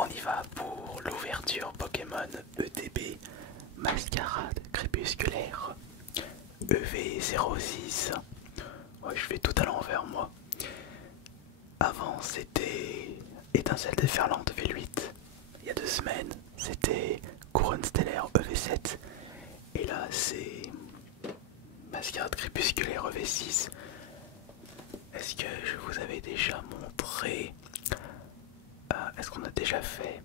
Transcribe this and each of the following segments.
On y va pour l'ouverture Pokémon ETB Mascarade Crépusculaire EV06. Ouais, je fais tout à l'envers moi. Avant c'était Étincelle déferlante V8. Il y a 2 semaines c'était Couronne stellaire EV7. Et là c'est Mascarade Crépusculaire EV6. Est-ce que je vous avais déjà montré est-ce qu'on a déjà fait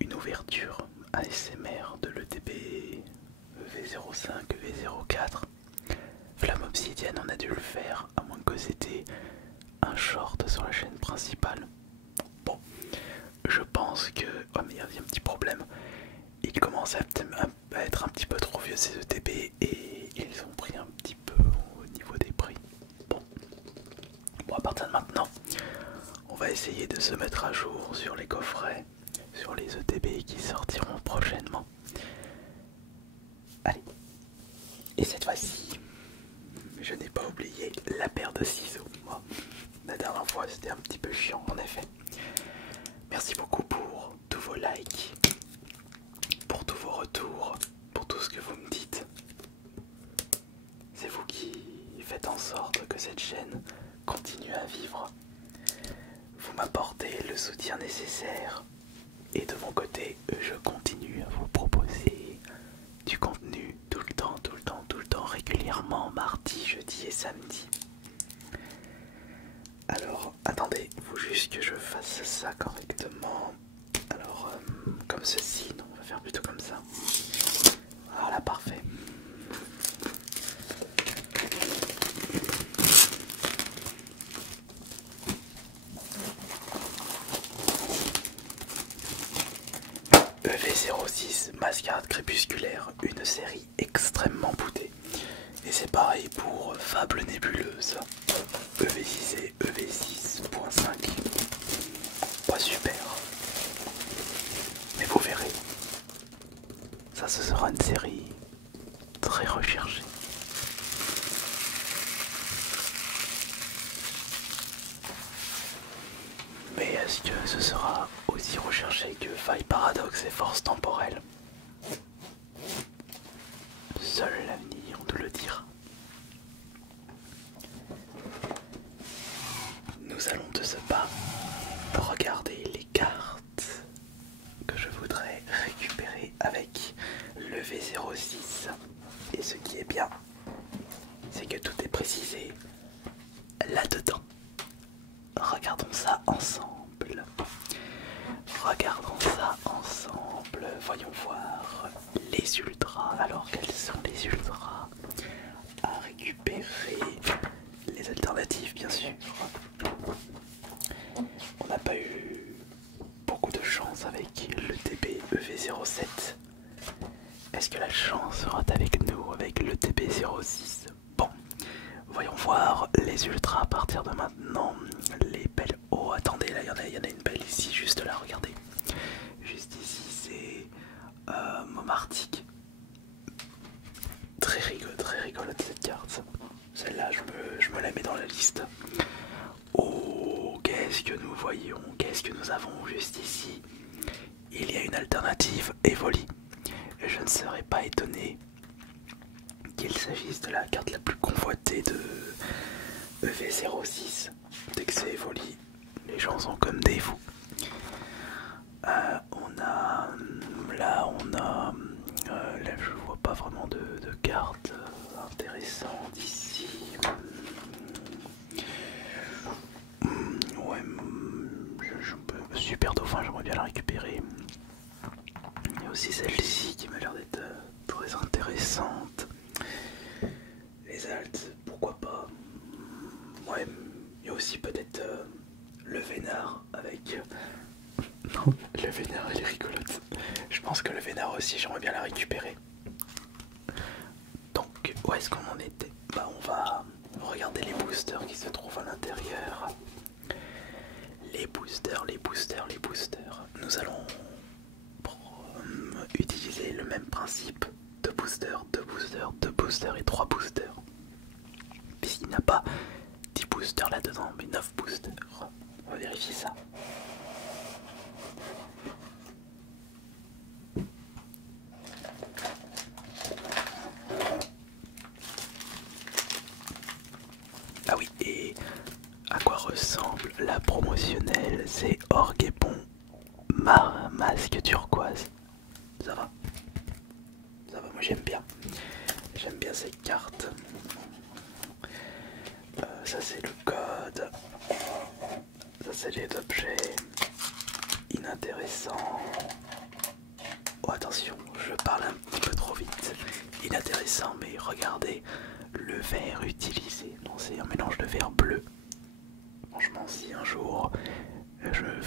une ouverture ASMR de l'ETB V05, V04? Flamme Obsidienne, on a dû le faire, à moins que c'était un short sur la chaîne principale. Bon, je pense que... Oh mais il y a un petit problème. Ils commencent à être un petit peu trop vieux ces ETB et ils ont pris un petit peu au niveau des prix. Bon, à partir de maintenant, on va essayer de se mettre à jour sur les coffrets, sur les ETB qui sortiront prochainement. Allez, et cette fois-ci, je n'ai pas oublié la paire de ciseaux. Bon, la dernière fois c'était un petit peu chiant en effet. Merci beaucoup pour tous vos likes, pour tous vos retours, pour tout ce que vous me dites. C'est vous qui faites en sorte que cette chaîne continue à vivre. Vous m'apportez le soutien nécessaire et de mon côté, je continue à vous proposer du contenu tout le temps, régulièrement, mardi, jeudi et samedi. Alors, attendez, il faut juste que je fasse ça correctement. Alors, comme ceci, non, on va faire plutôt comme ça. Voilà, parfait. EV06, Mascarade Crépusculaire, une série extrêmement boudée. Et c'est pareil pour Fable Nébuleuse, EV6 et EV6.5. Pas super. Mais vous verrez, ça ce sera une série très recherchée. Mais est-ce que ce sera aussi recherché que Faille Paradoxe et Force Temporelle? Seul l'avenir nous le dira. Nous allons de ce pas regarder les cartes que je voudrais récupérer avec le V06. Et ce qui est bien, c'est que tout est précisé là-dedans. Regardons ça ensemble. Regardons ça ensemble. Voyons voir les ultras. Alors, quels sont les ultras à récupérer? Les alternatives, bien sûr. On n'a pas eu beaucoup de chance avec le TB EV07. Est-ce que la chance sera avec nous avec le TB06? Bon, voyons voir les ultras à partir de maintenant. Les belles... Oh, attendez, là, il y en a une belle ici, juste là, regardez. Juste ici, c'est Momartic. Très rigolote cette carte. Celle-là, je me la mets dans la liste. Oh, qu'est-ce que nous voyons? Qu'est-ce que nous avons juste ici? Il y a une alternative, Evoli. Et je ne serais pas étonné qu'il s'agisse de la carte la plus convoitée de EV06. Dès que c'est Evoli, les gens sont comme des fous. Là je vois pas vraiment de cartes intéressantes ici. Ouais, super dauphin, j'aimerais bien la récupérer. Il y a aussi celle-ci qui m'a l'air d'être très intéressante. Les alts, pourquoi pas. Ouais, il y a aussi peut-être le Vénard avec... Non, le Vénard elle est rigolote. Je pense que le Vénard aussi j'aimerais bien la récupérer. Donc où est-ce qu'on en était? Bah on va regarder les boosters qui se trouvent à l'intérieur. Les boosters. Nous allons utiliser le même principe. 2 boosters et 3 boosters. Puisqu'il n'y a pas 10 boosters là-dedans, mais 9 boosters. On va vérifier ça. la promotionnelle, c'est Orguépon masque turquoise. Ça va? Ça va, moi j'aime bien. J'aime bien ces cartes. Ça c'est le code. Ça c'est les objets inintéressants. Oh attention, je parle un petit peu trop vite. Inintéressant, mais regardez le verre utilisé. Non, c'est un mélange de verre bleu. Franchement, si un jour je me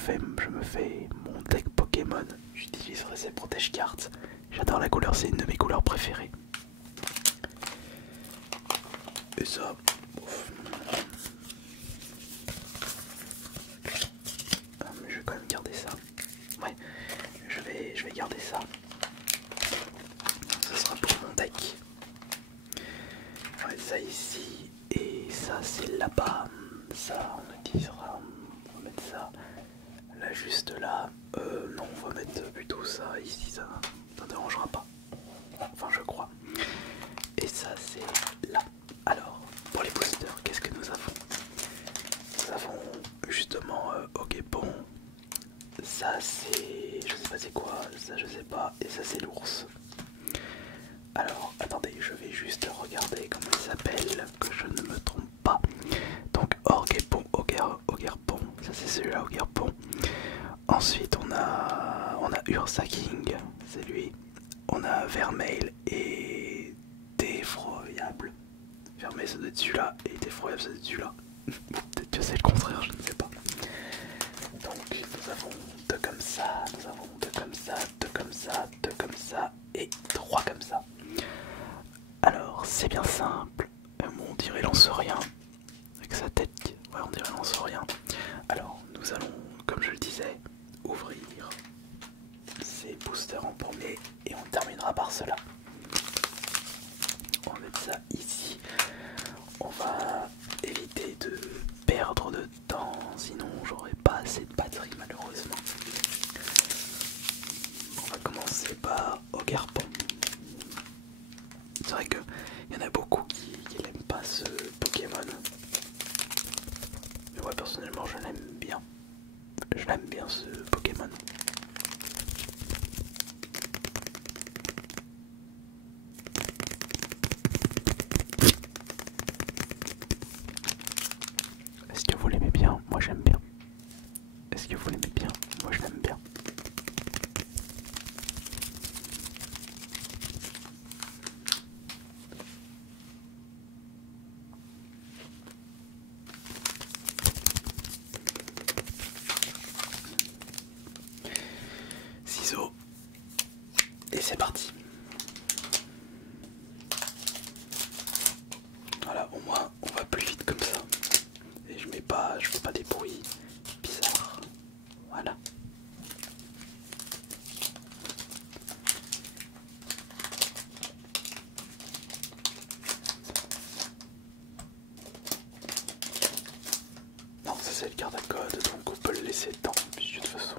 fais mon deck Pokémon, j'utiliserai ces protège cartes. J'adore la couleur, c'est une de mes couleurs préférées. Et ça, ouf. Mais je vais quand même garder ça. Ouais, je vais garder ça. Ce sera pour mon deck. Ouais, ça ici et ça c'est là-bas. Ça on utilisera. On va mettre ça là juste là. Non, on va mettre plutôt ça ici. Ça ne dérangera pas. Enfin, je crois. Et ça c'est là. Alors, pour les boosters, qu'est-ce que nous avons? Nous avons justement Orguépon. Ça c'est... je sais pas c'est quoi, ça je sais pas. Et ça c'est l'ours. Alors, attendez, je vais juste regarder comment il s'appelle, que je ne me trompe pas. Donc Orguépon, Ogerpon, ça c'est celui-là, Ogerpon. Ensuite on a Ursaking, c'est lui. On a Vermeil et Défroyable. Vermeil ça doit être celui-là et Défroyable ça doit être celui-là. Peut-être que c'est le contraire, je ne sais pas. Donc nous avons deux comme ça, nous avons deux comme ça, deux comme ça, deux comme ça et trois comme ça. Alors c'est bien simple, on dirait lance-rien, avec sa tête, ouais on dirait lance-rien. Alors nous allons, comme je le disais, ouvrir ces boosters en premier et on terminera par cela. On va mettre ça ici, on va éviter de perdre de temps, sinon j'aurai pas assez de batterie malheureusement. On va commencer par Ogerpon. C'est vrai qu'il y en a beaucoup qui n'aiment pas ce Pokémon. Mais moi personnellement je l'aime bien. Je l'aime bien ce Pokémon. Est-ce que vous l'aimez bien? Moi j'aime bien. Est-ce que vous l'aimez bien? Moi je l'aime bien. Ciseaux. Et c'est parti. Voilà, au moins on va plus vite comme ça. Et je fais pas des bruits bizarres. Voilà. Non, ça c'est le carte à code, donc on peut le laisser dedans. Puis de toute façon,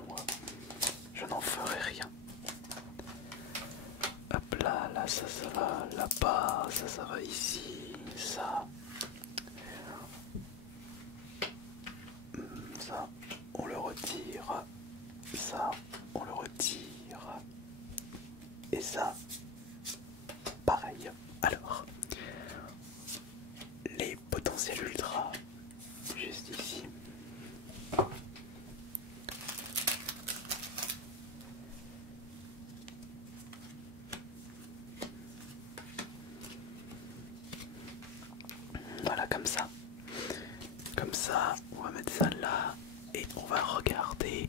je n'en ferai rien. Hop là, là ça va là-bas, ça va ici, ça. Ça, on le retire. Ça, on le retire. Et ça, pareil. Alors, les potentiels ultra, juste ici. Voilà, comme ça. Comme ça, on va mettre ça là. Et on va regarder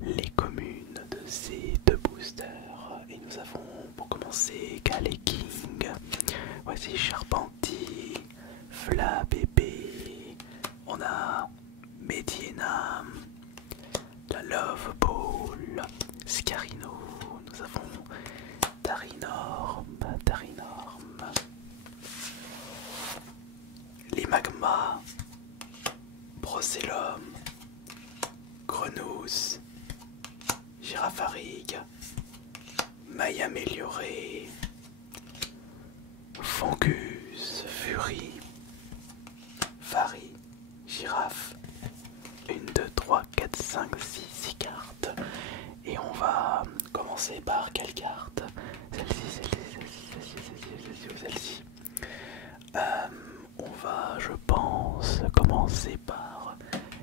les communes de ces deux boosters. Et nous avons, pour commencer, Kaleking. Voici Charpentier, Flabébé. On a Medienam, la Love Ball, Scarino. Nous avons Tarinorm, les Magma, Brocellum, Grenousse, Girafarig, Maille améliorée, Fungus, Fury, Fari, Girafe, une 5, 6 cartes. Et on va commencer par quelle carte? Celle-ci, celle-ci, celle-ci, celle-ci, celle-ci ou celle-ci. On va, je pense, commencer par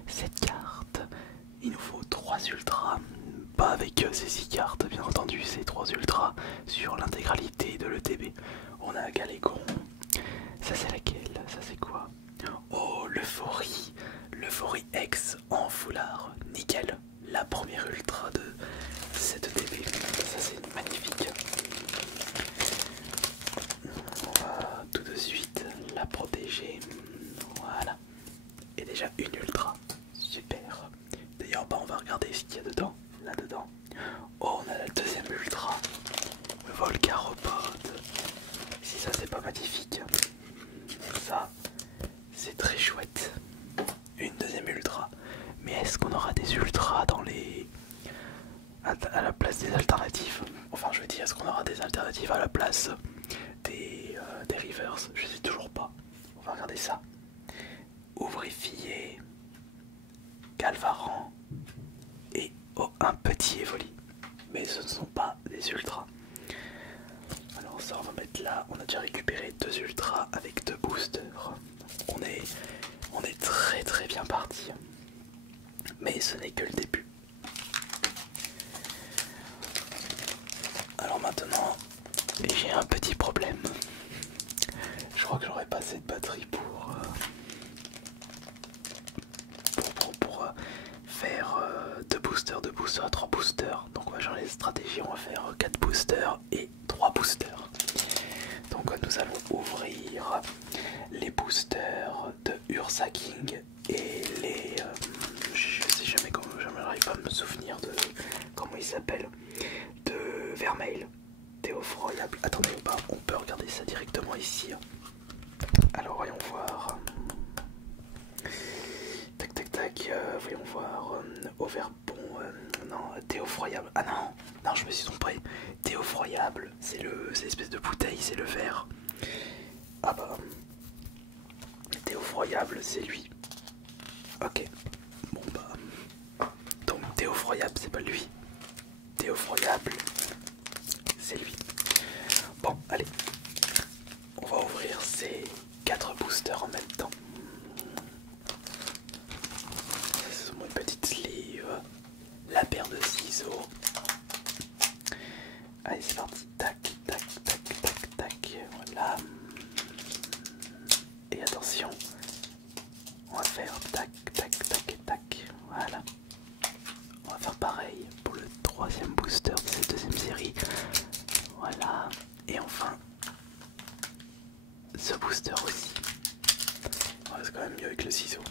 cette carte. Il nous faut 3 ultras. Pas avec ces 6 cartes, bien entendu, c'est 3 ultras sur l'intégralité de l'ETB. On a Galégon. Ça c'est laquelle? Ça c'est quoi? Oh, l'euphorie. L'euphorie X en foulard. Nickel. La première ultra de cette ETB. Ça c'est magnifique. On va tout de suite la protéger. Voilà. Et déjà une ultra. Super. D'ailleurs, on va regarder ce qu'il y a dedans. Là-dedans. Oh, on a la deuxième ultra. Le Volcaropode. Si ça, c'est pas magnifique. Ça, c'est très chouette. Une deuxième ultra. Mais est-ce qu'on aura des ultras dans les... à la place des alternatives? Enfin, je veux dire, est-ce qu'on aura des alternatives à la place des Rivers? Je sais toujours pas. On va regarder ça. Ouvrifié, Galvaran et oh, un petit Evoli. Mais ce ne sont pas des ultras. Alors ça on va mettre là. On a déjà récupéré 2 ultras avec 2 boosters. On est très très bien parti. Mais ce n'est que le début. Alors maintenant, j'ai un petit problème. Je crois que j'aurais pas assez de batterie pour faire 2 boosters, 2 boosters, 3 boosters. Donc on va changer de stratégie, on va faire 4 boosters et 3 boosters. Donc nous allons ouvrir les boosters de Ursa King et les... je sais jamais comment, j'arrive pas à me souvenir de comment il s'appelle, de Vermeil. Théophroyable. Attendez, on peut regarder ça directement ici. Alors voyons voir. Tac tac tac, voyons voir. Overbon, non, Théophroyable. Ah non, non, je me suis trompé. Théophroyable, c'est l'espèce de bouteille, c'est le verre. Ah bah, Théophroyable, c'est lui. Ok, bon bah, donc Théophroyable, c'est pas lui. Théophroyable, c'est lui. Bon, allez, on va ouvrir ces 4 boosters en même temps. Ce sont mes petites sleeves, la paire de ciseaux. Allez, c'est parti. Tac, tac, tac, tac, tac. Voilà. Et attention, on va faire tac, tac, tac et tac. Voilà. On va faire pareil pour le 3e booster de cette 2e série. Voilà. Et enfin, ce booster aussi. Ouais, c'est quand même mieux avec le ciseau.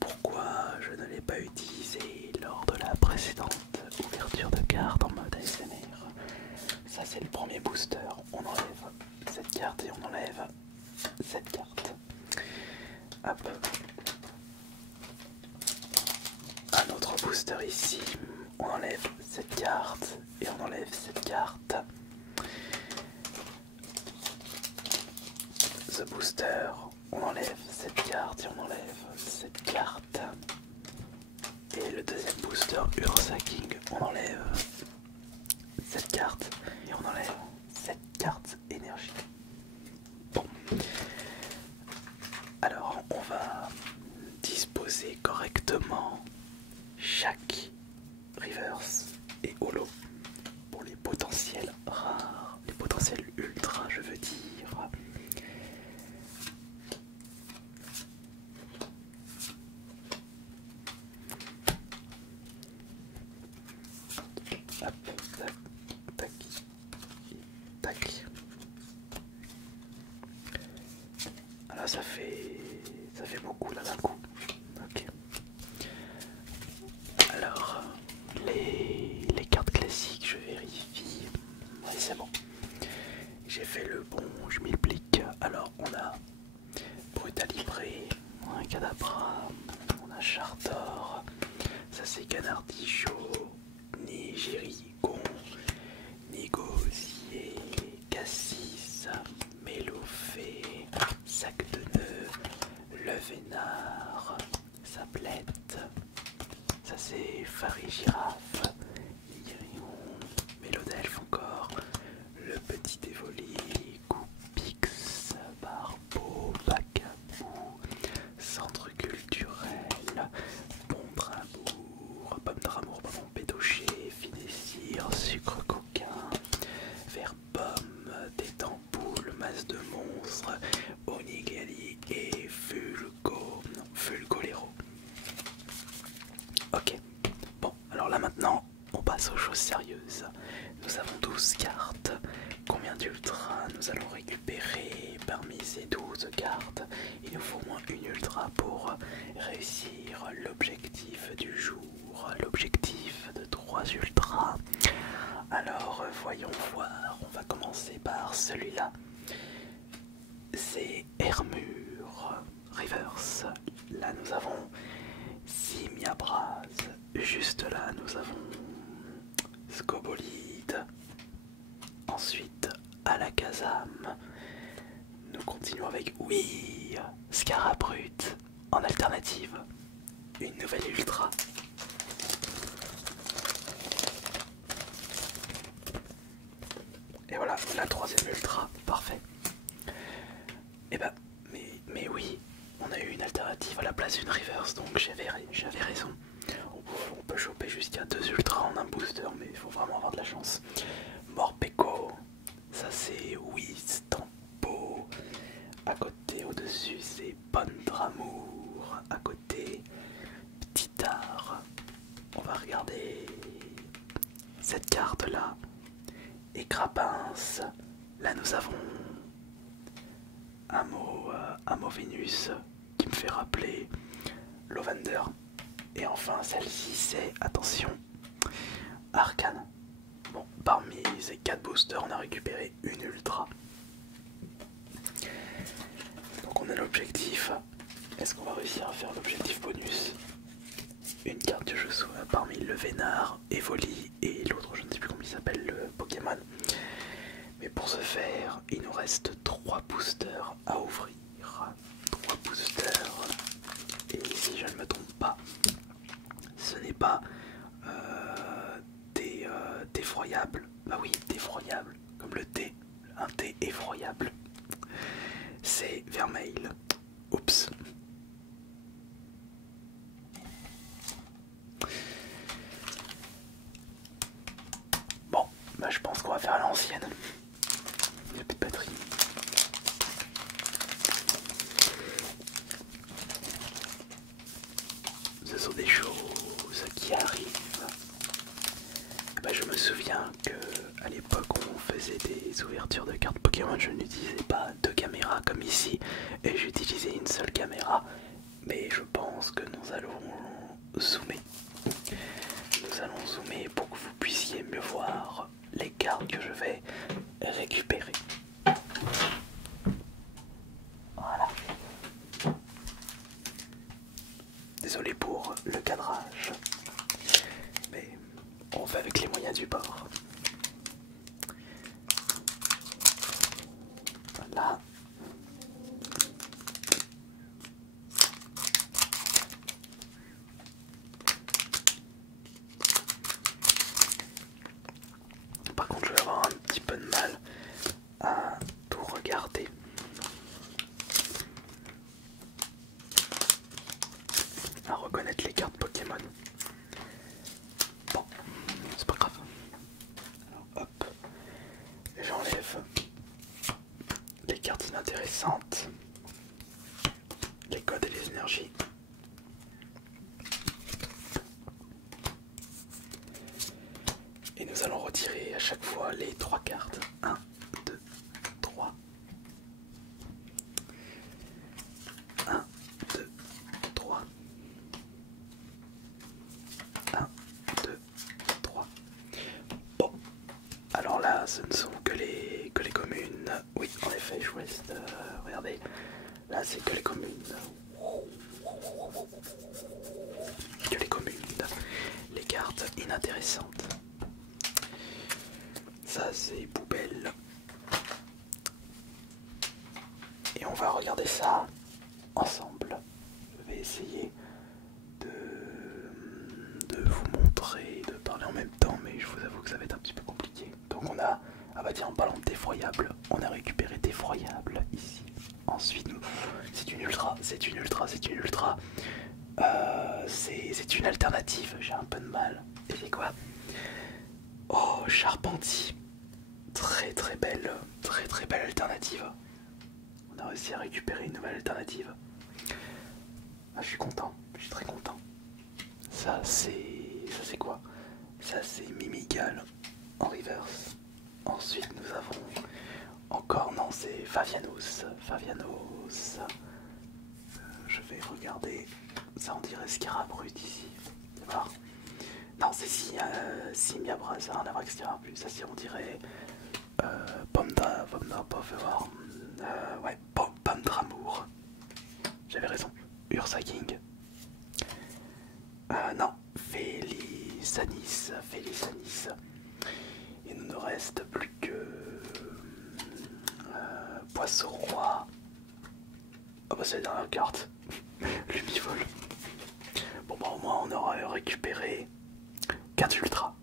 Pourquoi je ne l'ai pas utilisé lors de la précédente ouverture de carte en mode ASMR? Ça c'est le premier booster. On enlève cette carte et on enlève cette carte. Hop. Un autre booster ici. On enlève cette carte et on enlève cette carte. Ce booster, on enlève cette carte et on enlève cette carte. Et le deuxième booster Ursa King, on enlève cette carte et on enlève cette carte énergie. Bon, alors on va disposer correctement chaque reverse et holo pour les potentiels rares, les potentiels ultra, je veux dire. Hop, tac, tac, tac. Là ça fait beaucoup là d'un coup. Ok. Alors les cartes classiques, je vérifie. Oui, c'est bon. J'ai fait le bon, je m'implique. Alors on a Brutalibré, un Kadabra, on a Chartor, ça c'est Canardichaud, Nigérigon, Négocier, Cassis, Mélofée, Sac de Nœud, Le Vénard, Sablette, c'est Farigiraf, Irion, Mélodelfe encore, le petit Évoli, Goupix, Barbeau, Bacabou, Centre culturel, Bondramour, Pomme d'amour, Maman Pétoché, Finessire, Sucre coquin, Vert pomme, Tête en poule, Masse de monstres, Onigali et Fulgolero. Ok, bon, alors là maintenant, on passe aux choses sérieuses. Nous avons 12 cartes. Combien d'ultras nous allons récupérer parmi ces 12 cartes? Il nous faut au moins une ultra pour réussir l'objectif du jour, l'objectif de 3 ultras. Alors voyons voir, on va commencer par celui-là. C'est Hermure Reverse. Là nous avons Simiabras. Juste là nous avons Scobolide. Ensuite Alakazam. Nous continuons avec oui, Scarabrute. En alternative, une nouvelle ultra. Et voilà, la troisième ultra, parfait. Et bah, mais oui, on a eu une alternative à la place d'une reverse, donc j'avais raison. On peut choper jusqu'à 2 ultras en un booster, mais il faut vraiment avoir de la chance. Morpeko, ça c'est oui, Stampo. À côté, au-dessus, c'est Bondramour. À côté, Petit-Art. On va regarder cette carte-là. Et Crapince. Là, nous avons Amo Vénus qui me fait rappeler Lovander. Et enfin, celle-ci, c'est, attention, Arcane. Bon, parmi ces 4 boosters, on a récupéré une ultra. Donc on a l'objectif. Est-ce qu'on va réussir à faire l'objectif bonus? Une carte que je sois parmi le Vénard, Evoli et l'autre, je ne sais plus comment il s'appelle, le Pokémon. Mais pour ce faire, il nous reste 3 boosters à ouvrir. 3 boosters. Et si je ne me trompe pas, ce n'est pas défroyable. Bah oui, défroyable, comme le thé, un thé effroyable. C'est Vermeil. Oups. Bon, bah je pense qu'on va faire à l'ancienne. Il n'y a plus de batterie. Ce sont des choses qui arrivent. Bah, je me souviens que à l'époque où on faisait des ouvertures de cartes Pokémon, je n'utilisais pas 2 caméras comme ici, et j'utilisais une seule caméra. Mais je pense que nous allons zoomer. Nous allons zoomer pour que vous puissiez mieux voir les cartes que je vais récupérer. Voilà. Désolé pour le cadrage, mais on fait avec les moyens du bord. Voilà. Par contre, je vais avoir un petit peu de mal à tout regarder. À reconnaître les cartes Pokémon. Bon, c'est pas grave. Alors hop, j'enlève les cartes inintéressantes, les codes et les énergies. Et nous allons retirer à chaque fois les 3 cartes. 1, 2, 3. 1, 2, 3. 1, 2, 3. Bon, alors là, ce ne sont que les communes. Oui, en effet, je vous laisse regarder. Là, c'est que les communes. Que les communes. Les cartes inintéressantes. Ça, c'est poubelle. Et on va regarder ça ensemble. Je vais essayer de en même temps, mais je vous avoue que ça va être un petit peu compliqué. Donc on a, ah bah tiens, en parlant de d'effroyable, on a récupéré d'effroyable ici. Ensuite, c'est une ultra, c'est une ultra, c'est une ultra. C'est une alternative, j'ai un peu de mal. Et c'est quoi? Oh, Charpentier. Très belle alternative. On a réussi à récupérer une nouvelle alternative. Ah, je suis content, je suis très content. Ça c'est quoi? Ça c'est Mimigal en reverse. Ensuite nous avons encore, non c'est Favianos. Favianos. Je vais regarder. Ça on dirait Scarabrut ici. Voir. Non c'est Simia Bras, ça n'a rien à voir avec Scarabrut. Ça c'est on dirait Pomme pas fait voir. Ouais, Pomme d'amour. J'avais raison. Ursa King. Non, Félisanis. Il ne nous reste plus que Poisson Roi. Oh bah c'est la dernière carte. Lumivol. Bon bah au moins on aura récupéré 4 ultras.